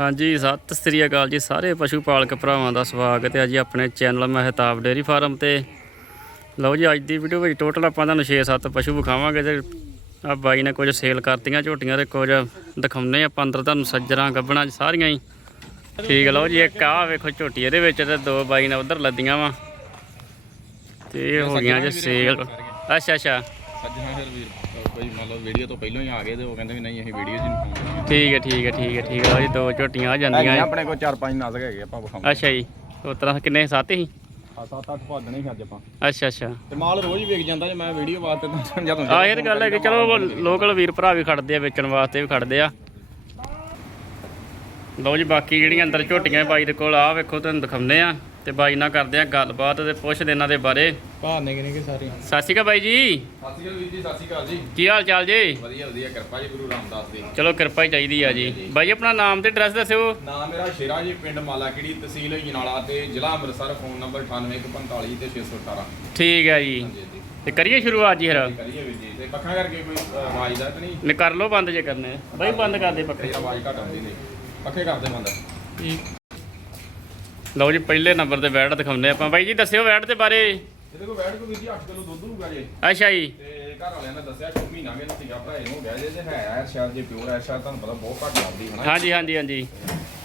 ਹਾਂਜੀ, ਸਤਿ ਸ੍ਰੀ ਅਕਾਲ ਜੀ ਸਾਰੇ ਪਸ਼ੂ ਪਾਲਕ ਭਰਾਵਾਂ ਦਾ ਸਵਾਗਤ ਹੈ ਜੀ ਆਪਣੇ ਚੈਨਲ ਮਹਿਤਾਬ ਡੇਅਰੀ ਫਾਰਮ ਤੇ। ਲਓ ਜੀ, ਅੱਜ ਦੀ ਵੀਡੀਓ ਵਿੱਚ ਟੋਟਲ ਆਪਾਂ ਤੁਹਾਨੂੰ 6-7 ਪਸ਼ੂ ਵਿਖਾਵਾਂਗੇ ਤੇ ਆ ਬਾਈ ਨੇ ਕੁਝ ਸੇਲ ਕਰਤੀਆਂ, ਝੋਟੀਆਂ ਤੇ ਕੁਝ ਦਿਖਾਉਣੇ ਆਪਾਂ ਅੰਦਰ ਤੁਹਾਨੂੰ ਸੱਜਰਾਂ ਗੱਬਣਾ ਸਾਰੀਆਂ ਹੀ। ਠੀਕ ਹੈ ਲਓ ਜੀ, ਇੱਕ ਆ ਵੇਖੋ ਝੋਟੀ ਇਹਦੇ ਵਿੱਚ ਤੇ ਦੋ ਬਾਈ ਨੇ ਉਧਰ ਲੱਦੀਆਂ ਵਾ। ਤੇ ਇਹ ਹੋ ਗਈਆਂ ਜੀ ਸੇਲ ਅੱਛਾ ਅੱਛਾ। ਸੱਜਣਾ ਫਿਰ ਵੀਰ। ਕੋਈ ਮੰਨ ਲਓ ਵੀਡੀਓ ਤੋਂ ਪਹਿਲਾਂ ਹੀ ਆ ਗਏ ਤੇ ਉਹ ਕਹਿੰਦੇ ਵੀ ਨਹੀਂ ਅਸੀਂ ਵੀਡੀਓ 'ਚ ਨਹੀਂ ਪਾਉਂਦੇ। ਠੀਕ ਹੈ ਠੀਕ ਹੈ ਠੀਕ ਹੈ ਠੀਕ ਹੈ। ਲਓ ਜੀ ਦੋ ਝੋਟੀਆਂ ਆ ਜਾਂਦੀਆਂ ਜੀ। ਆਪਣੇ ਕੋਲ ਚਾਰ ਪੰਜ ਨਾਜ਼ਕ ਹੈਗੇ ਆਪਾਂ ਵਿਖਾਉਂਦੇ ਅੱਛਾ ਜੀ। ਉਸ ਤਰ੍ਹਾਂ ਕਿੰਨੇ ਸੱਤ ਹੀ? ਆ ਸੱਤ ਅੱਠ ਭਾਦਣੇ ਸੀ ਅੱਜ ਆਪਾਂ। ਅੱਛਾ ਅੱਛਾ। ਤੇ ਮਾਲ ਰੋਜ਼ ਹੀ ਵਿਕ ਜਾਂਦਾ ਜੇ ਮੈਂ ਵੀਡੀਓ ਵਾਸਤੇ ਤਾਂ ਜਦੋਂ ਆ ਇਹ ਤਾਂ ਗੱਲ ਹੈ ਕਿ ਚਲੋ ਲੋਕਲ ਵੀਰ ਭਰਾ ਵੀ ਖੜਦੇ ਆ ਵੇਚਣ ਵਾਸਤੇ ਵੀ ਖੜਦੇ ਆ। ਲਓ ਜੀ ਬਾਕੀ ਜਿਹੜੀਆਂ ਅੰਦਰ ਝੋਟੀਆਂ ਬਾਈ ਦੇ ਕੋਲ ਆ ਵੇਖੋ ਤੁਹਾਨੂੰ ਦਿਖਾਉਂਦੇ ਆ। ਤੇ ਬਾਈ ਨਾਲ ਕਰਦੇ ਆ ਗੱਲਬਾਤ ਤੇ ਪੁੱਛਦੇ ਇਹਨਾਂ ਦੇ ਬਾਰੇ। ਭਾਦਨੇ ਕਿਨੇ ਕਿ ਸਾਰੇ। ਸਤਿ ਸ਼੍ਰੀ ਅਕਾਲ ਬਾਈ ਜੀ। ਸਤਿ ਸ਼੍ਰੀ ਅਕਾਲ ਵੀਰ ਜੀ ਸਤਿ ਸ਼੍ਰੀ ਅਕਾਲ ਜੀ। ਕੀ ਹਾਲ ਚਾਲ ਜੀ? ਵਧੀਆ ਵਧੀਆ ਕਿਰਪਾ ਜੀ ਗੁਰੂ ਰਾਮਦਾਸ ਦੀ। ਚਲੋ ਕਿਰਪਾ ਹੀ ਚਾਹੀਦੀ ਆ ਜੀ। ਬਾਈ ਜੀ ਆਪਣਾ ਨਾਮ ਤੇ ਐਡਰੈਸ ਦੱਸਿਓ। ਨਾਮ ਮੇਰਾ ਸ਼ੇਰਾ ਜੀ ਪਿੰਡ ਮਾਲਾਕਿੜੀ ਤਹਿਸੀਲ ਜਨਾਲਾ ਤੇ ਜ਼ਿਲ੍ਹਾ ਅੰਮ੍ਰਿਤਸਰ ਫੋਨ ਨੰਬਰ 9845 ਤੇ 618 ਠੀਕ ਹੈ ਜੀ। ਹਾਂਜੀ ਜੀ ਤੇ ਕਰੀਏ ਸ਼ੁਰੂਆਤ ਜੀ ਫਿਰ? ਕਰੀਏ ਵੀਰ ਜੀ। ਤੇ ਪੱਖਾ ਕਰਕੇ ਕੋਈ ਆਵਾਜ਼ ਦਾ ਤਾਂ ਨਹੀਂ? ਨੇ ਕਰ ਲਓ ਬੰਦ ਜੇ ਕਰਨੇ। ਬਾਈ ਬੰਦ ਕਰ ਦੇ ਕਈ ਆਵਾਜ਼ ਘੱਟ ਆਉਂਦੀ ਨੇ ਪੱਖੇ ਕਰਦੇ ਬੰਦ। ਲਓ ਜੀ ਪਹਿਲੇ ਨੰਬਰ ਤੇ ਵੈਟ ਦਿਖਾਉਂਦੇ ਆਪਾਂ। ਬਾਈ ਜੀ ਦੱਸਿਓ ਵੈਟ ਦੇ ਬਾਰੇ। ਇਹਦੇ ਕੋਲ ਬੈਠ ਕੇ ਵੀਰ ਜੀ 8 ਕਿਲੋ ਦੁੱਧ ਹੋਊਗਾ ਜੇ। ਅੱਛਾ ਜੀ। ਤੇ ਘਰ ਵਾਲਿਆਂ ਨੇ ਦੱਸਿਆ ਕਿ ਮਹੀਨਾ ਮੇਰੇ ਸੀਗਾ ਭਰਾ ਇਹਨੂੰ ਹੋ ਗਿਆ ਜੇ ਤੇ ਹੈ ਆ ਸ਼ਾਇਦ ਜੇ ਪਿਓਰ ਹੈ ਸ਼ਾਇਦ ਤੁਹਾਨੂੰ ਪਤਾ ਬਹੁਤ ਘੱਟ ਲੱਗਦੀ ਹੋਣਾ ਹਾਂਜੀ ਹਾਂਜੀ ਹਾਂਜੀ।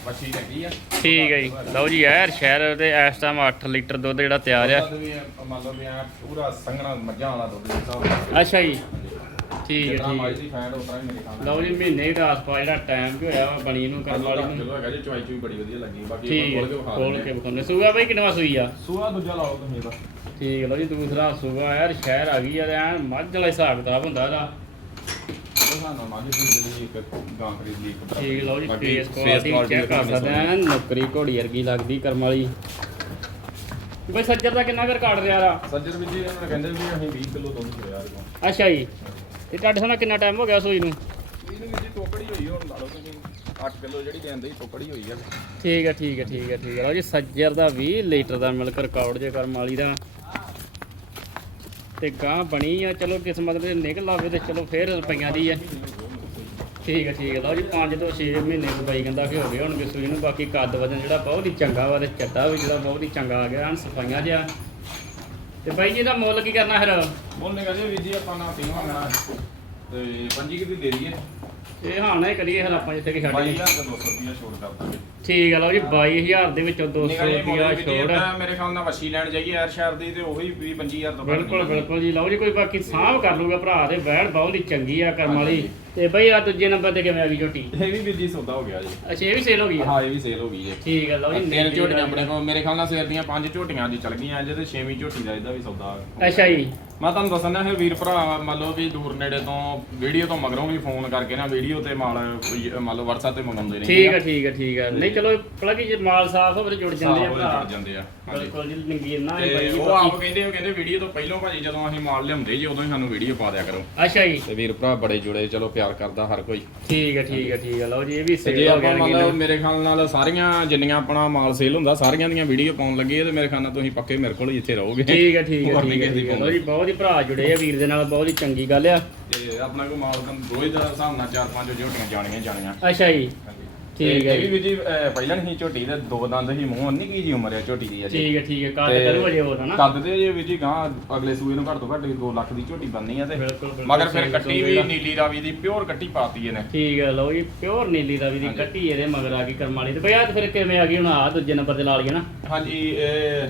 ਬੱਚੀ ਲੱਗੀ ਆ। ਠੀਕ ਹੈ ਜੀ। ਲਓ ਜੀ ਯਾਰ ਸ਼ਹਿਰ ਦੇ ਇਸ ਟਾਈਮ 8 ਲੀਟਰ ਦੁੱਧ ਜਿਹੜਾ ਤਿਆਰ ਆ। ਵੀ ਮੰਨ ਲਓ ਵੀ ਆ ਪੂਰਾ ਸੰਘਣਾ ਮੱਝਾਂ ਵਾਲਾ ਦੁੱਧ ਨਾਲ ਅੱਛਾ ਜੀ। ਠੀਕ ਹੈ ਠੀਕ ਲਓ ਜੀ ਮਹੀਨੇ ਦਾ ਆਸ-ਪਾਸ ਜਿਹੜਾ ਟਾਈਮ ਕਿ ਹੋਇਆ ਵਾ ਬਣੀ ਨੂੰ ਕਰਨ ਵਾਲੀ ਨੂੰ। ਚਲੋ ਹੈਗਾ ਜੀ ਚੁਆਈ ਚੁਈ ਬੜੀ ਵਧੀਆ ਲੱਗੀ। ਬਾਕੀ ਖੋਲ ਕੇ ਵਿਖਾ ਖੋਲ ਕੇ ਵਿਖਾਉਂਦੇ। ਸੂਗਾ ਬਾਈ ਕਿੰਨਵਾ ਸੂਈ ਆ? ਸੂਆ ਦੂਜਾ ਲਾਓ ਤੁਸੀਂ ਇਹਦਾ ਠੀਕ ਲਓ ਜੀ ਦੂਸਰਾ ਸੂਗਾ ਯਾਰ ਸ਼ਹਿਰ ਆ ਗਈ ਆ ਤੇ ਐਨ ਮੱਝ ਵਾਲਾ ਹਿਸਾਬ ਕਿਤਾਬ ਹੁੰਦਾ ਇਹਦਾ। ਸਾਨੂੰ ਮਾਝੇ ਦੀ ਜਿਹੜੀ ਇੱਕ ਗਾਂ ਖਰੀਦ ਲਈ ਇੱਕ ਠੀਕ ਹੈ ਲਓ ਜੀ ਬਾਕੀ ਫੇਸ ਕੁਆਲਿਟੀ quality ਚੈੱਕ ਕਰ ਸਕਦੇ ਆ ਐਨ ਨੌਕਰੀ ਘੋੜੀ ਵਰਗੀ ਲੱਗਦੀ ਕਰਮ ਵਾਲੀ। ਬਈ ਸੱਜਰ ਦਾ ਕਿੰਨਾ ਕਰ ਕਾਟ ਰਿਹਾ ਆ ਸੱਜਰ ਵੀ ਜੀ ਇਹਨਾਂ ਨੇ ਕਹਿੰਦੇ ਵੀ ਅਸੀਂ 20 ਕਿਲੋ ਦੁੱਧ ਚੋਇਆ ਇਹਦੇ। ਕੋਲ ਅੱਛਾ ਜੀ। ਤੇ ਤੁਹਾਡੇ ਸਾਹਮਣੇ ਕਿੰਨਾ ਟਾਈਮ ਹੋ ਗਿਆ ਸੂਈ ਨੂੰ? ਇਹਨੂੰ ਵੀ ਜੀ ਟੋਕੜੀ ਹੋਈ ਹੁਣ ਲਾ ਲਓ ਤੁਸੀਂ। 8 ਕਿਲੋ ਜਿਹੜੀ ਕਹਿੰਦੇ ਸੀ ਟੋਕੜੀ ਹੋਈ ਆ। ਠੀਕ ਹੈ ਠੀਕ ਹੈ ਠੀਕ ਹੈ ਠੀਕ ਹੈ ਲਓ ਜੀ ਸੱਜਰ ਦਾ 20 ਲੀਟਰ ਦਾ ਮਿਲਕ ਰਿਕਾਰਡ ਜੇ ਕਰਮ ਵਾਲੀ ਦਾ। ਤੇ ਗਾਂ ਬਣੀ ਆ, ਚਲੋ ਕਿਸਮਤ ਦੇ ਨਿਕਲ ਆਵੇ ਤੇ ਚਲੋ ਫੇਰ ਰੁਪਈਆਂ ਦੀ ਆ। ਠੀਕ ਹੈ ਠੀਕ ਹੈ ਲਓ ਜੀ 5 ਤੋਂ 6 ਮਹੀਨੇ ਦੁਬਈ ਕਹਿੰਦਾ ਕਿ ਹੋ ਗਏ, ਹੁਣ ਸੂਈ ਨੂੰ ਬਾਕੀ ਕੱਦ ਵਜਨ ਜਿਹੜਾ ਬਹੁਤ ਹੀ ਚੰਗਾ ਵਾ ਤੇ ਚੱਟਾ ਵੀ ਜਿਹੜਾ ਬਹੁਤ ਹੀ ਚੰਗਾ ਆ ਗਿਆ ਹਨ ਸਫਾਈਆਂ ਜਿਹਾ। ਤੇ ਬਾਈ ਜੀ ਦਾ ਮੁੱਲ ਕੀ ਕਰਨਾ ਫਿਰ? ਬੋਲਨੇ ਕਹਿੰਦੇ ਵੀਰ ਜੀ, ਆਪਾਂ ਨਾ ਪੀਵਾਂ ਤੇ ਪੰਜੀ ਕਿਤੇ ਦੇ ਦਈਏ। ਇਹ ਹਾਂ ਨਾ ਕਰੀਏ ਫਿਰ ਆਪਾਂ ਜਿੱਥੇ ਕਿ ਛੱਡ 22000 ਗਏ। ਦਾ 200 ਰੁਪਿਆ ਛੋੜ ਕਰ ਦਾਂਗੇ ਠੀਕ ਹੈ ਲਓ ਜੀ 22000 ਦੇ ਵਿੱਚੋਂ 200 ਨਿਕਲ ਰੁਪਿਆ ਛੋੜ ਮੇਰੇ ਖਿਆਲ ਨਾਲ ਵਸ਼ੀ ਲੈਣ ਜਾਈਏ ਸ਼ਹਿਰ ਦੀ ਤੇ ਉਹੀ 20 25000 ਤੋਂ ਘੱਟ ਬਿਲਕੁਲ ਬਿਲਕੁਲ ਜੀ ਲਓ ਜੀ ਕੋਈ ਬਾਕੀ ਸਾਂਭ ਕਰ ਲੂਗਾ ਭਰਾ ਦੇ ਵੈੜ ਬਹੁਤ ਹੀ ਚੰਗੀ ਆ ਕਰਮ ਵਾਲੀ। ਤੇ ਬਈ ਆ ਦੂਜੇ ਨੰਬਰ ਤੇ ਕਿਵੇਂ ਆ ਗਈ ਝੋਟੀ? ਇਹ ਵੀ ਵੀਰ ਜੀ ਸੌਦਾ ਹੋ ਗਿਆ ਜੀ। ਅੱਛਾ ਇਹ ਵੀ ਸੇਲ ਹੋ ਗਈ ਆ? ਹਾਂ ਇਹ ਵੀ ਸੇਲ ਹੋ ਗਈ ਹੈ ਠੀਕ ਹੈ ਲਓ ਜੀ ਤਿੰਨ ਝੋਟੀਆਂ ਆਪਣੇ ਕੋਲ ਮੇਰੇ ਖਿਆਲ ਨਾਲ ਦੀਆਂ ਪੰਜ ਝੋਟੀਆਂ ਅੱਜ ਚੱਲ ਗਈਆਂ ਅੱਜ ਤੇ ਛੇਵੀਂ ਝੋਟੀ ਦਾ ਇਹਦਾ ਵੀ ਸੌਦਾ। ਹੋ ਗਿਆ। ਅੱਛਾ ਜੀ। ਮੈਂ ਤੁਹਾਨੂੰ ਦੱਸਣਾ ਹੈ ਵੀਰ ਭਰਾ ਮੰਨ ਲਓ ਵੀ ਦੂਰ ਨੇੜੇ ਤੋਂ ਵੀਡੀਓ ਤੋਂ ਮਗਰੋਂ ਵੀ ਫੋਨ ਕਰਕੇ ਨਾ ਵੀਡੀਓ ਤੇ ਮਾਲ ਮੰਨ ਲਓ WhatsApp ਤੇ ਮੰਗਾਉਂਦੇ ਨੇ ਠੀਕ ਹੈ ਠੀਕ ਹੈ ਠੀਕ ਹੈ ਨਹੀਂ ਚਲੋ ਪਲਾ ਕਿ ਜੇ ਮਾਲ ਸਾਫ਼ ਹੋਵੇ ਤੇ ਜੁੜ ਜਾਂਦੇ ਆ ਭਰਾ। ਜੁੜ ਜਾਂਦੇ ਆ। ਹਾਂਜੀ। ਬਿਲਕੁਲ ਜੀ ਨੰਗੀ ਨਾ ਤੇ ਬਾਈ ਜੀ ਉਹ ਆਪ ਕਹਿੰਦੇ ਉਹ ਕਹਿੰਦੇ ਵੀਡੀਓ ਤੋਂ ਪਹਿਲਾਂ ਭਾਜੀ ਜਦੋਂ ਅਸੀਂ ਮਾਲ ਲਿਆਉਂਦੇ ਜੀ ਉਦੋਂ ਹੀ ਸਾਨੂੰ ਵੀਡੀਓ ਪਾ ਦਿਆ ਕਰੋ। ਅੱਛਾ ਜੀ। ਤੇ ਵੀਰ ਭਰਾ ਬੜੇ ਜੁੜੇ ਚਲੋ ਪਿਆਰ ਕਰਦਾ ਹਰ ਕੋਈ। ਠੀਕ ਹੈ ਠੀਕ ਹੈ ਠੀਕ ਹੈ। ਲਓ ਜੀ ਇਹ ਵੀ ਤੇ ਸੇਲ ਜੇ ਹੋ ਆਪਾਂ ਗਿਆ ਮੰਨ ਲਓ ਮੇਰੇ ਖਿਆਲ ਨਾਲ ਸਾਰੀਆਂ ਜਿੰਨੀਆਂ ਆਪਣਾ ਮਾਲ ਸੇਲ ਹੁੰਦਾ ਸਾਰੀਆਂ ਦੀਆਂ ਵੀਡੀਓ ਪਾਉਣ ਲੱਗੇ ਤੇ ਮੇਰੇ ਖਿਆਲ ਨਾਲ ਤੁਸੀਂ ਪੱਕੇ ਮੇਰੇ ਕੋਲ ਹੀ ਇੱਥੇ ਰਹੋਗੇ। ਠੀਕ ਹੈ ਠੀਕ ਹੈ ਹੋਰ ਨਹੀਂ ਠੀਕ ਹੈ ਕਿਸੇ ਦੀ ਠੀਕ ਹੈ। ਲਓ ਜੀ ਬਹੁਤ ਹੀ ਭਰਾ ਜੁੜੇ ਆ ਵੀਰ ਦੇ ਨਾਲ ਬਹੁਤ ਹੀ ਚੰਗੀ ਗੱਲ ਆ। ਤੇ ਆਪਣਾ ਕੋ ਮਾਲ ਕੰਮ ਰੋਜ਼ ਦਾ ਹਿਸਾਬ ਨਾਲ ਚਾਰ ਪੰਜ ਝੋਟੀਆਂ ਜਾਣੀਆਂ ਜਾਣੀਆਂ। ਅੱਛਾ ਜੀ। ਠੀਕ ਤੇ ਹੈ ਇਹ ਵੀ ਵੀਰ ਜੀ ਅਹ, ਪਹਿਲਾਂ ਨਹੀਂ ਝੋਟੀ ਦੇ ਦੋ ਦੰਦ ਹੀ ਮੂੰਹ ਨਹੀਂ ਕੀ ਜੀ ਉਮਰ ਹੈ ਝੋਟੀ ਦੀ ਅਜੇ। ਠੀਕ ਹੈ ਠੀਕ ਹੈ ਤੇ ਕਰੂ ਅਜੇ ਹੋਰ ਹਨਾ? ਕੱਦ ਤੇ ਜੇ ਵੀਰ ਜੀ ਗਾਂ ਅਗਲੇ ਸੂਏ ਨੂੰ ਘੱਟ ਤੋਂ ਘੱਟ 2 ਲੱਖ ਦੀ ਝੋਟੀ ਬੰਨੀ ਆ ਤੇ ਬਿਲਕੁਲ ਬਿਲਕੁਲ ਮਗਰ ਫਿਰ ਸਹੀ ਕੱਟੀ ਵੀ। ਨੀਲੀ ਰਾਵੀ ਦੀ ਪਿਓਰ ਕੱਟੀ ਪਾਤੀ ਇਹਨੇ। ਠੀਕ ਹੈ ਲਓ ਜੀ ਪਿਓਰ ਨੀਲੀ ਦਾ ਵੀ ਦੀ। ਕੱਟੀ ਇਹਦੇ ਮਗਰ ਆ ਗਈ ਕਰਮ ਵਾਲੀ। ਤੇ ਬਈ ਆ ਫਿਰ ਕਿਵੇਂ ਆ ਗਈ ਹੁਣ? ਆ ਦੂਜੇ ਨੰਬਰ ਤੇ ਲਾ ਲਈਏ ਨਾ। ਹਾਂਜੀ ਇਹ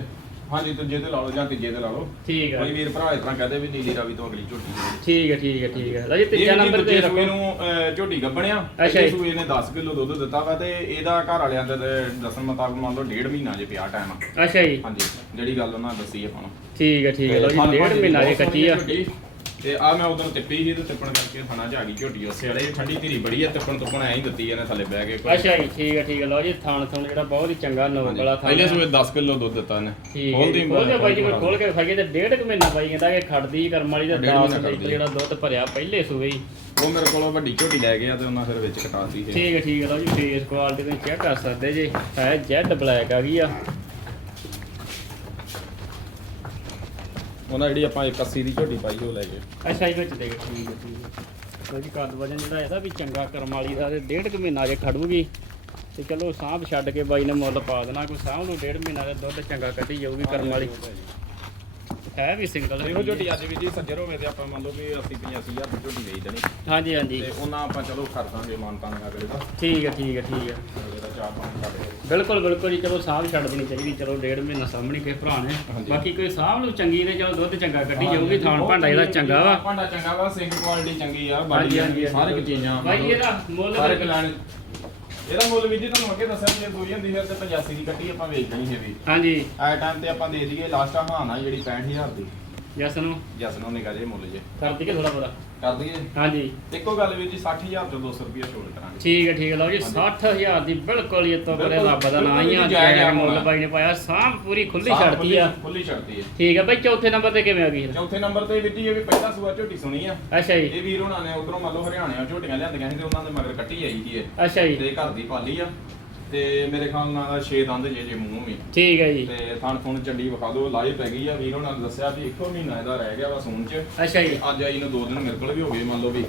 ਹਾਂਜੀ ਦੂਜੇ ਤੇ ਲਾ ਲਓ ਜਾਂ ਤੀਜੇ ਤੇ ਲਾ ਲਓ। ਠੀਕ ਹੈ ਕੋਈ ਵੀਰ ਭਰਾ ਇਸ ਤਰ੍ਹਾਂ ਕਹਦੇ ਵੀ ਨੀਲੀ ਰਾਵੀ ਤੋਂ ਅਗਲੀ ਝੋਟੀ ਦੇ ਠੀਕ ਹੈ ਠੀਕ ਹੈ ਠੀਕ ਹੈ ਲਓ ਜੀ ਇਹ ਤੀਜਾ ਨੰਬਰ ਤੇ ਰੱਖੋ। ਸੂਏ ਨੂੰ ਅਹ, ਝੋਟੀ ਗੱਬਣਿਆ ਅੱਛਾ ਜੀ। ਸੂਏ ਨੇ 10 ਕਿਲੋ ਦੁੱਧ ਦਿੱਤਾ ਵਾ ਤੇ ਇਹਦਾ ਘਰ ਵਾਲਿਆਂ ਦੇ ਤੇ ਦੱਸਣ ਮੁਤਾਬਕ ਮੰਨ ਲਓ ਡੇਢ ਮਹੀਨਾ ਜੇ ਪਿਆ ਟਾਈਮ ਅੱਛਾ ਜੀ। ਹਾਂਜੀ ਜਿਹੜੀ ਗੱਲ ਉਹਨਾਂ ਦੱਸੀ ਆਪਾਂ ਨੂੰ ਠੀਕ ਹੈ ਠੀਕ ਹੈ ਲਓ ਜੀ ਡੇਢ ਮਹੀਨਾ ਜੇ ਕੱਚੀ ਆ। ਤੇ ਆ ਮੈਂ ਉਦੋਂ ਤਿੱਪੀ ਸੀ ਤੇ ਤਿੱਪਣ ਕਰਕੇ ਖਾਣਾ ਚ ਆ ਗਈ ਝੋਟੀ ਉਸੇ ਵਾਲੇ। ਠੰਡੀ ਧੀਰੀ ਬੜੀ ਆ ਤਿੱਪਣ ਤੁੱਪਣ ਐਂ ਹੀ ਦਿੱਤੀ ਇਹਨੇ ਥੱਲੇ ਬਹਿ ਕੇ ਅੱਛਾ ਜੀ ਠੀਕ ਹੈ ਠੀਕ ਹੈ ਲਓ ਜੀ ਥਾਣ ਥਾਣ ਜਿਹੜਾ ਬਹੁਤ ਹੀ ਚੰਗਾ ਨੋਕ ਵਾਲਾ ਥਾਣ ਪਹਿਲੇ ਸੂਏ 10 ਕਿਲੋ ਦੁੱਧ ਦਿੱਤਾ ਇਹਨੇ। ਠੀਕ ਹੈ ਖੋਲਦੀ ਜੀ। ਖੋਲ ਕੇ ਬਾਈ ਜੀ ਕੋਈ ਖੋਲ ਕੇ ਖਾਈਏ ਤੇ ਡੇਢ ਕੁ ਮਹੀਨਾ ਬਾਈ ਕਹਿੰਦਾ ਕਿ ਖੜਦੀ ਕਰਮ ਵਾਲੀ ਦਾ ਡੇਢ 10 ਮਹੀਨਾ ਲੀਟਰ ਖੜਦੀ। ਜਿਹੜਾ ਦੁੱਧ ਭਰਿਆ ਪਹਿਲੇ ਸੂਏ ਹੀ। ਉਹ ਮੇਰੇ ਕੋਲੋਂ ਵੱਡੀ ਝੋਟੀ ਲੈ ਗਿਆ ਤੇ ਉਹਨਾਂ ਫਿਰ ਵਿੱਚ ਕਟਾਤੀ ਸੀ। ਠੀਕ ਹੈ ਠੀਕ ਹੈ ਲਓ ਜੀ ਫੇਸ ਕੁਆਲਿਟੀ ਤੁਸੀਂ ਚੈੱਕ ਕਰ ਸਕਦੇ ਜੀ। ਹੈ ਜੈਡ ਬਲੈਕ ਆ ਗਈ ਆ। ਉਹਨਾਂ ਜਿਹੜੀ ਆਪਾਂ 81 ਦੀ ਝੋਟੀ ਪਾਈ ਉਹ ਲੈ ਗਏ। ਅੱਛਾ ਜੀ ਵਿੱਚ ਦੇਖ ਠੀਕ ਹੈ ਠੀਕ ਹੈ। ਲਓ ਜੀ, ਕੱਦ ਵਜਨ ਜਿਹੜਾ ਇਹਦਾ ਵੀ ਚੰਗਾ ਕਰਮ ਵਾਲੀ ਦਾ ਤੇ ਡੇਢ ਕੁ ਮਹੀਨਾ ਜੇ ਖੜੂਗੀ। ਤੇ ਚਲੋ, ਸਾਂਭ ਛੱਡ ਕੇ ਬਾਈ ਨੇ ਮੁੱਲ ਪਾ ਦੇਣਾ, ਕੋਈ ਸਾਂਭ ਨੂੰ ਡੇਢ ਮਹੀਨਾ ਦਾ ਦੁੱਧ ਚੰਗਾ ਕੱਢੀ ਜਾਊਗੀ ਕਰਮ ਵਾਲੀ। ਹੈ ਵੀ ਸਿੰਗਲ ਇਹੋ ਝੋਟੀ ਅੱਜ ਵੀ ਜੀ ਸੱਜਰ ਹੋਵੇ ਤੇ ਆਪਾਂ ਮੰਨ ਲਓ ਵੀ 80 85000 ਦੀ ਝੋਟੀ ਵੇਚ ਦੇਣੀ। ਹਾਂਜੀ ਹਾਂਜੀ। ਤੇ ਉਹਨਾਂ ਆਪਾਂ ਚਲੋ ਕਰ ਦਾਂਗੇ ਮਾਨਤਾਨ ਅਗਲੇ ਦਾ ਠੀਕ ਹੈ ਠੀਕ ਹੈ ਠੀਕ ਹੈ। ਅਗਲੇ ਦਾ ਚਾਰ ਪੰਜ ਛੱਡ ਕੇ ਬਿਲਕੁਲ ਬਿਲਕੁਲ ਜੀ ਚਲੋ ਸਾਂਭ ਛੱਡ ਦੇਣੀ ਚਾਹੀਦੀ ਚਲੋ ਡੇਢ ਮਹੀਨਾ ਸਾਹਮਣੇ ਕਿਸੇ ਭਰਾ ਨੇ। ਬਾਕੀ ਕੋਈ ਸਾਂਭ ਨੂੰ ਚੰਗੀ ਨੇ ਚਲੋ ਦੁੱਧ ਚੰਗਾ ਕੱਢੀ ਜਾਊਗੀ ਥਾਣ ਭਾਂਡਾ ਇਹਦਾ ਚੰਗਾ ਵਾ। ਭਾਂਡਾ ਚੰਗਾ ਵਾ ਸਿੰਗ ਕੁਆਲਿਟੀ ਚੰਗੀ ਆ ਹਾਂਜੀ, ਸਾਰੇ। ਚੀਜ਼ਾਂ। ਬਾਈ ਇਹਦਾ ਮੁੱਲ ਸਾਰੇ ਕਲਾਣ ਇਹਦਾ ਮੁੱਲ ਵੀ ਜੀ ਤੁਹਾਨੂੰ ਅੱਗੇ ਦੱਸਿਆ ਜੇ ਦੋਈ ਹੁੰਦੀ ਫਿਰ ਤੇ 85 ਦੀ ਕੱਟੀ ਆਪਾਂ ਵੇਚ ਦੇਣੀ ਹੈ ਵੀ ਹਾਂਜੀ। ਐ ਟਾਈਮ ਤੇ ਆਪਾਂ ਦੇ ਦਈਏ ਲਾਸਟ ਹਾਂ ਨਾ ਜਿਹੜੀ 65000 ਦੀ। ਜਸ ਨੂੰ ਜਸ ਨੂੰ ਨਿਕਾ ਜੇ ਮੁੱਲ ਜੇ। ਕਰ ਦਈਏ ਥੋੜਾ ਬੜਾ ਕਰ ਦਈਏ? ਹਾਂਜੀ। ਇੱਕੋ ਗੱਲ ਵੀ ਜੀ 60000 ਤੋਂ 200 ਰੁਪਏ ਛੋੜ ਕਰਾਂਗੇ। ਠੀਕ ਹੈ ਠੀਕ ਹੈ। ਲਓ ਜੀ 60000 ਦੀ ਬਿਲਕੁਲ ਇਹ ਤੋਂ ਬਿਲਕੁਲ, ਰੱਬ ਦਾ ਨਾਂ ਹੀ ਆ ਬਿਲਕੁਲ ਜਾਇਜ਼। ਆ। ਮੁੱਲ। ਬਾਈ ਨੇ ਪਾਇਆ ਸਾਂਭ ਪੂਰੀ ਖੁੱਲੀ ਸਾਫ਼ ਛੱਡਤੀ ਆ। ਖੁੱਲੀ ਛੱਡਤੀ ਹੈ ਠੀਕ ਹੈ ਬਾਈ ਚੌਥੇ ਨੰਬਰ ਤੇ ਕਿਵੇਂ ਆ ਗਈ ਚੌਥੇ ਨੰਬਰ ਤੇ ਵੀਰ ਜੀ ਇਹ ਵੀ ਪਹਿਲਾ ਸੂਆ ਝੋਟੀ ਸੁਣੀ ਆ। ਅੱਛਾ ਜੀ। ਇਹ ਵੀਰ ਉਹਨਾਂ ਨੇ ਉਧਰੋਂ ਮੰਨ ਲਓ ਹਰਿਆਣਿਆਂ ਝੋਟੀਆਂ ਲਿਆਂਦੀਆਂ ਸੀ ਤੇ ਉਹਨਾਂ ਦੇ ਮਗਰ ਕੱਟੀ ਆਈ ਸੀ ਇਹ। ਅੱਛਾ ਜੀ। ਤੇ ਘਰ ਦੀ ਪਾਲੀ ਆ। ਤੇ ਮੇਰੇ ਖਿਆਲ ਨਾਲ 6 ਦੰਦ ਜੇ ਜੇ ਮੂੰਹ ਵੀ। ਠੀਕ ਹੈ ਜੀ। ਤੇ ਥਣ ਥੁਣ ਚੰਡੀ ਵਿਖਾ ਦਿਓ ਲਾਏ ਪੈ ਗਈ ਆ। ਵੀਰ ਉਹਨਾਂ ਨੇ ਦੱਸਿਆ ਵੀ ਇੱਕੋ ਮਹੀਨਾ ਇਹਦਾ ਰਹਿ ਗਿਆ ਵਾ ਸੂਣ ਚ। ਅੱਛਾ ਜੀ। ਅੱਜ ਆਈ ਨੂੰ ਦੋ ਦਿਨ ਮੇਰੇ ਕੋਲ ਵੀ ਹੋ ਗਏ ਮੰਨ ਲਓ ਵੀ।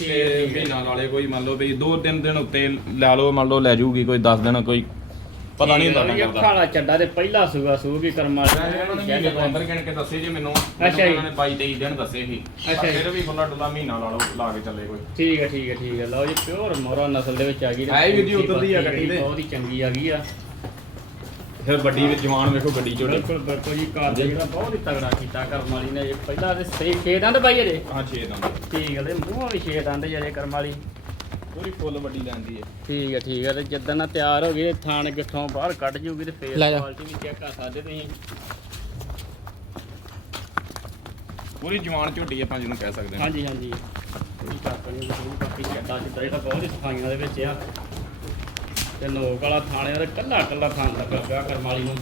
ਤੇ। ਮਹੀਨਾ ਨਾਲੇ ਕੋਈ ਮੰਨ ਲਓ ਵੀ ਦੋ ਤਿੰਨ ਦਿਨ ਉੱਤੇ ਲਾ ਲਓ ਮੰਨ ਲਓ ਲੈ ਜੂਗੀ ਕੋਈ 10 ਦਿਨ ਕੋਈ ਪਤਾ ਨਹੀਂ ਹੁੰਦਾ ਹੈ, ਲੱਗਦਾ ਖਾਲਾ ਚੱਡਾ ਤੇ ਪਹਿਲਾ ਸੂਗਾ ਸੂ ਵੀ ਕਰਮਾ ਉਹਨਾਂ ਨੇ ਮਹੀਨੇ ਤੋਂ ਅੰਦਰ ਗਿਣ ਕੇ ਦੱਸੇ ਜੀ ਮੈਨੂੰ। ਅੱਛਾ ਜੀ। ਉਹਨਾਂ ਨੇ 22 23 ਦਿਨ ਦੱਸੇ ਸੀ। ਅੱਛਾ ਜੀ। ਫਿਰ ਵੀ ਖੁੱਲਾ ਡੁੱਲਾ ਮਹੀਨਾ ਲਾ ਲਓ ਲਾ ਕੇ ਚੱਲੇ ਕੋਈ। ਠੀਕ ਹੈ ਠੀਕ ਹੈ ਠੀਕ ਹੈ ਲਓ ਜੀ ਪਿਓਰ ਮੋਰਾ ਨਸਲ ਦੇ ਵਿੱਚ ਆ ਗਈ ਤੇ ਹੈ ਵੀ ਜੀ ਉੱਧਰ ਦੀ ਆ ਗੱਡੀ ਦੇ। ਬਹੁਤ ਹੀ ਚੰਗੀ ਆ ਗਈ ਆ। ਫਿਰ ਵੱਡੀ ਵਿੱਚ ਜਵਾਨ ਵੇਖੋ ਗੱਡੀ ਚੋਂ ਬਿਲਕੁਲ ਬਿਲਕੁਲ ਜੀ ਘਰ ਦੇ ਜਿਹੜਾ ਬਹੁਤ ਹੀ ਤਗੜਾ ਕੀਤਾ ਕਰਮ ਵਾਲੀ ਨੇ। ਇਹ ਪਹਿਲਾਂ ਤੇ ਸਹੀ ਛੇ ਦੰਦ ਪਾਈ ਇਹਦੇ। ਹਾਂ 6 ਦੰਦ। ਠੀਕ ਹੈ ਤੇ ਮੂੰਹਾਂ ਵੀ ਛੇ ਦੰਦ ਜਿਹੜੇ ਕਰਮ ਵਾਲੀ। ਪੂਰੀ ਫੁੱਲ ਵੱਡੀ ਲੈਂਦੀ ਹੈ ਠੀਕ ਹੈ ਠੀਕ ਹੈ ਤੇ ਜਿੱਦਾਂ ਨਾ ਤਿਆਰ ਹੋ ਗਈ ਥਾਣ ਗਿੱਠੋਂ ਬਾਹਰ ਕੱਢ ਜੂਗੀ ਤੇ ਲੈ ਜਾ। ਕੁਆਲਿਟੀ ਵੀ ਚੈੱਕ ਕਰ ਸਕਦੇ ਤੁਸੀਂ। ਪੂਰੀ ਜਵਾਨ ਝੋਟੀ ਆਪਾਂ ਜਿਹਨੂੰ ਕਹਿ ਸਕਦੇ ਹਾਂ। ਹਾਂਜੀ ਹਾਂਜੀ। ਪੂਰੀ ਕਾਪਣੀ ਪੂਰੀ ਬਾਕੀ ਚੱਡਾ ਜਿੱਦਾਂ ਜਿਹੜਾ ਬਹੁਤ ਹੀ ਸਫਾਈਆਂ ਦੇ ਵਿੱਚ ਆ। ਤੇ ਲੋਕ ਵਾਲਾ ਥਾਣੇ ਦਾ ਕੱਲਾ ਕੱਲਾ ਥਾਣ ਲੱਗਾ ਪਿਆ ਕਰਮ ਵਾਲੀ ਨੂੰ।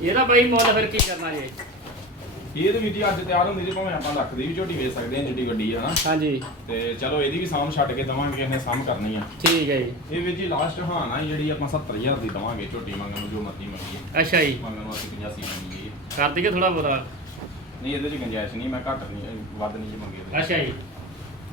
ਇਹਦਾ ਬਈ ਮੁੱਲ ਫਿਰ ਕੀ ਕਰਨਾ ਜੀ? ਇਹ ਤੇ ਵੀ ਜੀ ਅੱਜ ਤਿਆਰ ਹੁੰਦੀ ਜੀ ਭਾਵੇਂ ਆਪਾਂ ਲੱਖ ਦੀ ਵੀ ਝੋਟੀ ਵੇਚ ਸਕਦੇ ਹਾਂ ਜਿੱਡੀ ਵੱਡੀ ਆ ਨਾ ਹਾਂਜੀ। ਤੇ ਚਲੋ ਇਹਦੀ ਵੀ ਸਾਂਭ ਛੱਡ ਕੇ ਦਵਾਂਗੇ ਇਹਨੇ ਸਾਂਭ ਕਰਨੀ ਆ। ਠੀਕ ਹੈ ਜੀ। ਇਹ ਵੀ ਜੀ ਲਾਸਟ ਹਾਂ ਨਾ ਜਿਹੜੀ ਆਪਾਂ 70000 ਦੀ ਦਵਾਂਗੇ ਝੋਟੀ ਮੰਗਣ ਨੂੰ ਜੋ ਮਰਜ਼ੀ ਮੰਗੀਏ। ਅੱਛਾ ਜੀ। ਮੰਗਣ ਨੂੰ ਅਸੀਂ 85 ਮੰਗੀਏ ਕਰ ਦਈਏ ਥੋੜਾ ਬਹੁਤਾ। ਨਹੀਂ ਇਹਦੇ ਚ ਗੁੰਜਾਇਸ਼ ਨਹੀਂ ਮੈਂ ਘੱਟ ਨਹੀਂ ਵੱਧ ਨਹੀਂ ਜੀ ਮੰਗੀ ਇਹਦੇ। ਅੱਛਾ ਜੀ।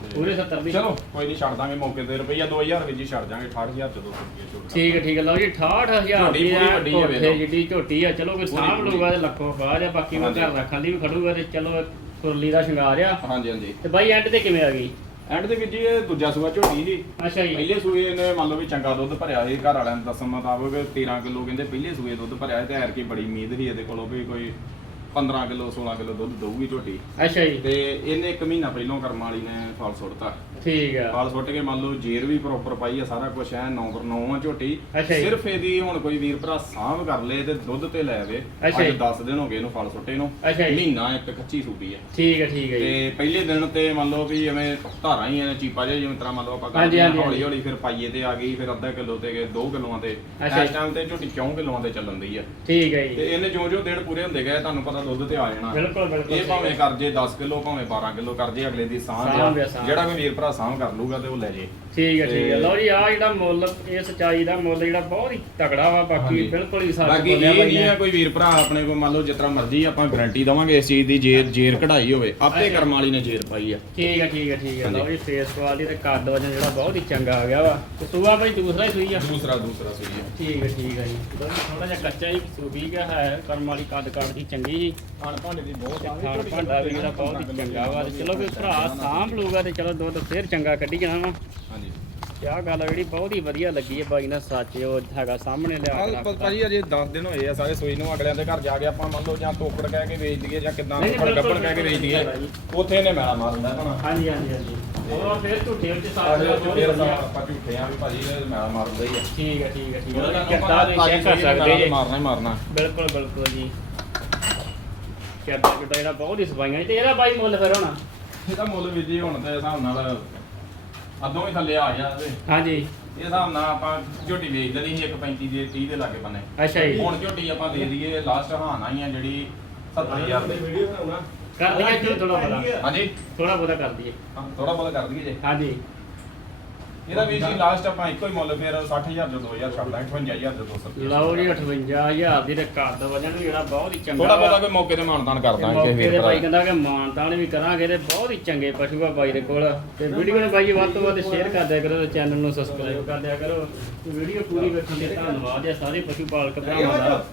ਪੂਰੇ 70 ਦੀ। ਚਲੋ ਕੋਈ ਨਹੀਂ ਛੱਡ ਦਾਂਗੇ ਮੌਕੇ ਤੇ। ਰੁਪਈਆ 2000 ਵਿੱਚ ਹੀ ਛੱਡ ਦਾਂਗੇ 68000 ਚ 200 ਰੁਪਏ ਛੋੜ ਠੀਕ ਹੈ ਠੀਕ ਹੈ। ਲਓ ਜੀ 68000 ਝੋਟੀ ਦੀ ਪੂਰੀ ਵੱਡੀ ਕੋਠੇ ਲਓ। ਜਿੱਡੀ ਝੋਟੀ ਆ। ਚਲੋ ਕੋਈ ਸਾਂਭ। ਲੂਗਾ ਤੇ ਲੱਖੋਂ ਬਾਅਦ ਆ ਬਾਕੀ ਮੈਂ। ਘਰ ਰੱਖਣ ਦੀ ਵੀ ਖੜੂਗਾ ਤੇ ਚਲੋ ਕੁਰਲੀ ਦਾ ਸ਼ਿੰਗਾਰ ਆ। ਹਾਂਜੀ ਹਾਂਜੀ। ਤੇ ਬਾਈ ਐਂਡ ਤੇ ਕਿਵੇਂ ਆ ਗਈ? ਐਂਡ ਦੇ ਵਿੱਚ ਇਹ ਦੂਜਾ ਸੂਆ ਝੋਟੀ ਸੀ ਅੱਛਾ ਜੀ। ਪਹਿਲੇ ਸੂਏ ਨੇ ਮੰਨ ਲਓ ਵੀ ਚੰਗਾ ਦੁੱਧ ਭਰਿਆ ਸੀ ਘਰ ਵਾਲਿਆਂ ਦੇ ਦੱਸਣ ਮੁਤਾਬਕ 13 ਕਿਲੋ ਕਹਿੰਦੇ ਪਹਿਲੇ ਸੂਏ ਦੁੱਧ ਭਰਿਆ ਸੀ ਤੇ ਐਰ ਕੀ ਬੜੀ ਉਮੀਦ ਸੀ ਇਹਦੇ ਕੋਲੋਂ ਵੀ ਕੋਈ 15 ਕਿਲੋ 16 ਕਿਲੋ ਦੁੱਧ ਦਊਗੀ ਝੋਟੀ। ਅੱਛਾ ਜੀ। ਤੇ ਇਹਨੇ ਇੱਕ ਮਹੀਨਾ ਪਹਿਲੋਂ ਕਰਮ ਵਾਲੀ ਨੇ ਫਲ ਸੁੱਟਤਾ। ਠੀਕ ਆ। ਫਲ ਸੁੱਟ ਕੇ ਮੰਨ ਲਓ ਜੇਰ ਵੀ ਪ੍ਰੋਪਰ ਪਾਈ ਆ ਸਾਰਾ ਕੁਝ ਐ 9 ਪਰ 9 ਆ ਝੋਟੀ। ਅੱਛਾ ਜੀ। ਸਿਰਫ ਇਹਦੀ ਹੁਣ ਕੋਈ ਵੀਰ ਭਰਾ ਸਾਂਭ ਕਰ ਲੇ ਤੇ ਦੁੱਧ ਤੇ ਲੈ ਆਵੇ। ਅੱਜ ਜੀ। 10 ਦਿਨ ਹੋ ਗਏ ਇਹਨੂੰ ਫਲ ਸੁੱਟੇ ਨੂੰ। ਜੀ। ਮਹੀਨਾ ਇੱਕ ਕੱਚੀ ਸੂਪੀ ਆ। ਠੀਕ ਹੈ ਠੀਕ ਹੈ ਜੀ। ਤੇ ਪਹਿਲੇ ਦਿਨ ਤੇ ਮੰਨ ਲਓ ਵੀ ਜਿਵੇਂ ਧਾਰਾਂ ਹੀ ਐ ਚੀਪਾ ਜਿਹਾ ਜਿਵੇਂ ਤਰ੍ਹਾਂ ਮੰਨ ਲਓ ਆਪਾਂ ਕਰਦੇ ਹੌਲੀ ਹੌਲੀ ਫਿਰ ਪਾਈਏ ਤੇ ਆ ਗਈ ਫਿਰ ਅੱਧਾ ਕਿਲੋ ਤੇ ਗਏ 2 ਕਿਲੋਆਂ ਤੇ। ਇਸ ਜੀ। ਟਾਈਮ ਤੇ ਝੋਟੀ 4 ਕਿਲੋਆਂ ਤੇ ਚੱਲਣ ਦੀ ਆ। ਠੀਕ ਹੈ ਤੇ ਜੀ ਇਹਨੇ ਜਿਉਂ ਜਿਉਂ ਦਿਨ ਪੂਰੇ ਹੁੰਦੇ ਗਏ ਤੁਹਾਨੂੰ ਪਤਾ ਦੁੱਧ ਤੇ ਆ ਜਾਣਾ। ਬਿਲਕੁਲ ਬਿਲਕੁਲ ਇਹ ਭਾਵੇਂ ਕਰ ਜੇ 10 ਕਿਲੋ ਭਾਵੇਂ 12 ਕਿਲੋ ਕਰ ਜੇ ਅਗਲੇ ਦੀ ਸਾਂਝ ਸਾਂਝ ਆ, ਆ ਸਾਂਝ। ਜਿਹੜਾ ਕੋਈ ਵੀਰ ਭਰਾ ਸਾਂਭ ਕਰ ਲੂਗਾ ਤੇ ਉਹ ਲੈ ਜੇ। ਠੀਕ ਹੈ ਠੀਕ ਹੈ ਲਓ ਜੀ ਆ ਜਿਹੜਾ ਮੁੱਲ ਇਹ ਸਚਾਈ ਦਾ ਮੁੱਲ ਜਿਹੜਾ ਬਹੁਤ ਹੀ ਤਗੜਾ ਵਾ ਬਾਕੀ। ਬਿਲਕੁਲ ਹੀ ਸੱਚ ਬਾਕੀ ਇਹ ਨਹੀਂ ਆ ਕੋਈ ਵੀਰ ਭਰਾ ਆਪਣੇ ਕੋਲ ਮੰਨ ਲਓ ਜਿਸ ਤਰ੍ਹਾਂ ਮਰਜ਼ੀ ਆਪਾਂ ਗਾਰੰਟੀ ਦਵਾਂਗੇ ਇਸ ਚੀਜ਼ ਦੀ ਜੇਰ ਜੇਰ ਕਢਾਈ ਹੋਵੇ ਆਪੇ। ਕਰਮ ਵਾਲੀ ਨੇ ਜੇਰ ਪਾਈ ਆ। ਠੀਕ ਹੈ ਠੀਕ ਹੈ ਠੀਕ ਹੈ। ਲਓ ਜੀ ਫੇਸ ਕੁਆਲਿਟੀ ਤੇ ਕੱਦ ਵਜਨ ਜਿਹੜਾ ਬਹੁਤ ਹੀ ਚੰਗਾ ਆ ਗਿਆ ਵਾ। ਤੇ ਸੂਆ ਬਾਈ ਦੂਸਰਾ ਹੀ ਸੂਈ ਆ? ਦੂਸਰਾ ਦੂਸਰਾ ਸਹੀ ਆ। ਠੀਕ ਹੈ ਠੀਕ ਹੈ ਜੀ। ਥੋੜਾ ਜਿਹਾ ਕੱਚਾ ਹੀ ਸੂਬੀ ਗਿਆ ਹੈ ਕਰਮ ਵਾਲੀ ਕੱਦ ਕੱਦ ਦੀ ਚੰਗੀ ਜੀ। ਖਾਣ ਭਾਂਡੇ ਦੀ ਬਹੁਤ ਆ। ਭਾਂਡਾ ਵੀ ਜਿਹੜਾ ਬਹੁਤ ਹੀ ਚੰਗਾ ਵਾ। ਚਲੋ ਕੋਈ ਭਰਾ ਸਾਂਭ ਲੂਗਾ ਤੇ ਚਲੋ ਦੁੱਧ ਫੇਰ ਚੰਗਾ ਕੱਢੀ ਜਾਣਾ ਵਾ। ਹਾਂਜੀ। ਆਹ ਗੱਲ ਜਿਹੜੀ ਬਹੁਤ ਹੀ ਵਧੀਆ ਲੱਗੀ ਹੈ ਬਾਈ ਨਾਲ ਸੱਚ ਉਹ ਹੈਗਾ ਸਾਹਮਣੇ ਲਿਆ ਕੇ ਰੱਖਤਾ। ਭਾਜੀ ਅਜੇ 10 ਦਿਨ ਹੋਏ ਆ ਸਾਰੇ ਸੋਈ ਨੂੰ ਅਗਲਿਆਂ ਦੇ ਘਰ ਜਾ ਕੇ ਆਪਾਂ ਮੰਨ ਲਓ ਜਾਂ ਤੋਕੜ ਕਹਿ ਕੇ ਵੇਚ ਦਈਏ ਜਾਂ ਕਿਦਾਂ ਨਹੀਂ, ਬਿਲਕੁਲ, ਗੱਪਣ ਕਹਿ ਕੇ ਵੇਚ ਦਈਏ ਬਿਲਕੁਲ ਉੱਥੇ ਇਹਨੇ ਮੈਲਾ ਮਾਰ ਦਿੰਦਾ ਭਣਾ ਹਾਂਜੀ ਹਾਂਜੀ ਹਾਂਜੀ। ਉਹ ਫੇਰ ਝੂਠੇ ਵਿੱਚ ਸਾਥ ਅਜੇ ਬਹੁਤ ਫਿਰ ਵਧੀਆ। ਆਪਾਂ ਝੂਠੇ ਆ ਵੀ ਭਾਜੀ ਇਹ ਮੈਲਾ ਮਾਰ ਦਿੰਦਾ ਹੀ ਆ। ਠੀਕ ਹੈ ਠੀਕ ਹੈ ਠੀਕ ਹੈ। ਵੀ ਪਤਾ ਚੈੱਕ ਕਰ ਸਕਦੇ ਜੀ। ਮਾਰਨਾ ਹੀ ਮਾਰਨਾ। ਬਿਲਕੁਲ ਬਿਲਕੁਲ ਜੀ। ਕਿਰਤਾ ਕਿਰਤਾ ਜਿਹੜਾ ਬਹੁਤ ਹੀ ਸਫਾਈਆਂ ਤੇ ਇਹਦਾ ਬਾਈ ਮੁੱਲ ਫਿਰ ਹੋਣਾ? ਇਹਦਾ ਮੁੱਲ ਵੀ ਜੀ ਹੁਣ ਤੇ ਹਿਸਾਬ ਨਾਲ ਅੱਧੋਂ ਹੀ ਥੱਲੇ ਆ ਗਿਆ ਤੇ। ਹਾਂਜੀ। ਇਹ ਹਿਸਾਬ ਨਾਲ ਆਪਾਂ ਝੋਟੀ ਵੇਚ ਦੇਣੀ ਸੀ 1.35 ਦੇ 30 ਦੇ ਲਾਗੇ ਬੰਨੇ। ਅੱਛਾ ਜੀ। ਹੁਣ ਝੋਟੀ ਆਪਾਂ ਦੇ ਦਈਏ ਲਾਸਟ ਹਾਨ ਆਈ ਆ ਜਿਹੜੀ 70000 ਦੀ। ਵੀਡੀਓ ਬਣਾਉਣਾ ਕਰ ਦਈਏ ਥੋੜਾ ਬੋਲਾ ਹਾਂਜੀ। ਥੋੜਾ ਬੋਲਾ ਕਰ ਦਈਏ। ਥੋੜਾ ਬਹੁਤ ਕਰ ਦਈਏ ਜੇ। ਹਾਂਜੀ। ਇਹਦਾ ਵੀ ਜੀ ਲਾਸਟ ਆਪਾਂ ਇੱਕੋ ਹੀ ਮੁੱਲ ਫਿਰ 60000 ਤੋਂ 2000 ਛੱਡਦਾ 58000 ਤੋਂ 200 ਲਓ ਜੀ 58000 ਦੀ ਤੇ ਕੱਦ ਵਜਨ ਜਿਹੜਾ ਬਹੁਤ ਹੀ ਚੰਗਾ ਥੋੜਾ। ਬਹੁਤਾ ਕੋਈ ਮੌਕੇ ਤੇ ਮਾਨਦਾਨ ਕਰ ਦਾਂਗੇ ਮੌਕੇ ਤੇ ਬਾਈ ਕਹਿੰਦਾ ਕਿ ਮਾਨਤਾਨ ਵੀ ਕਰਾਂਗੇ ਤੇ ਬਹੁਤ ਹੀ ਚੰਗੇ ਪਸ਼ੂ ਆ ਬਾਈ ਦੇ ਕੋਲ। ਤੇ ਵੀਡੀਓ ਨੂੰ ਬਾਈ ਵੱਧ ਤੋਂ ਵੱਧ ਸ਼ੇਅਰ ਕਰ ਦਿਆ ਕਰੋ ਤੇ ਚੈਨਲ ਨੂੰ ਸਬਸਕ੍ਰਾਈਬ ਕਰ ਦਿਆ ਕਰੋ। ਵੀਡੀਓ ਪੂਰੀ ਵੇਖਣ ਲਈ ਧੰਨਵਾਦ ਹੈ ਸਾਰੇ ਪਸ਼ੂ ਪਾਲਕ ਭਰਾਵਾਂ ਦਾ।